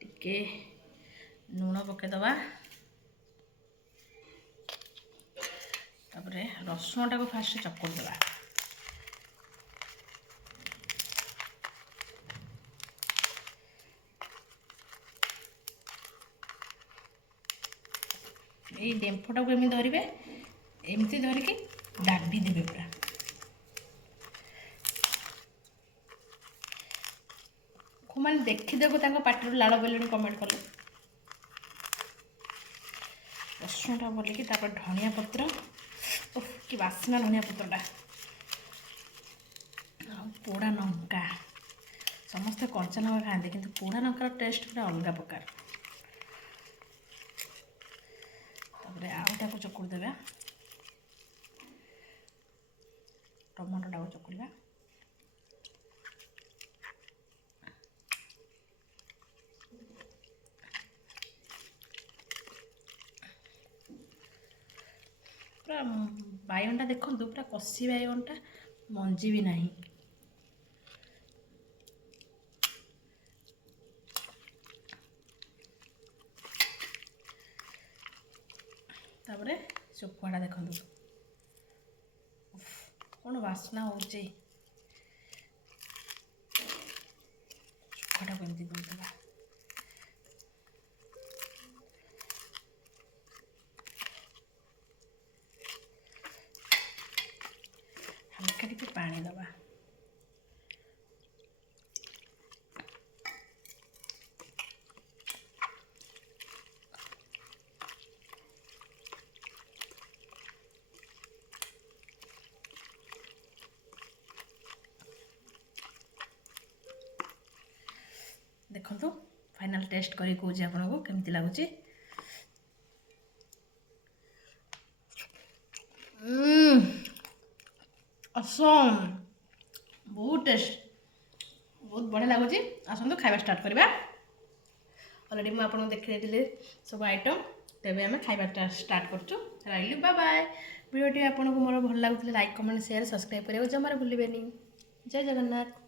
टिके लुण पकईदबा तापरे रसुण टाको फास्ट चकुड़ देवा ये डेम्फटा को एमती धरवे एमती धरिकी दाबी देवे पूरा मैंने देखीदेव पाटर लाड़ बोले कमेंट कले रसुणटा बोलिकी धनिया पत्र कि बास्ना धनिया पत्रटा पोड़ा लंका समस्ते कंचा लंका खाते कि पोड़ा लंकार टेस्ट पूरा अलग प्रकार आउटा को चकुड़ देवा टमाटोटा को चकुड़ा पूरा बाइगणटा देखो पूरा कषी बाइगणटा मंजी भी नहीं तापरे चोपाटा देखो कौन बास्ना हो चोपाटा को एमती देवा हल्का टिके पानी दबा देखो फाइनल टेस्ट करी कहूँ आपको केमती लगुच असम बहुत टेस्ट बहुत बढ़िया लगुच आसतु खाଇବା स्टार्ट करवा अलरेडी मुझे आपको देखी सब आइटम तेज आम खाଇବା स्टार्ट करूँ रही बाय बाय वीडियो आपको मोर भल लगुले लाइक कमेंट शेयर सब्सक्राइब करेंगे जमार भूलें जय जगन्नाथ।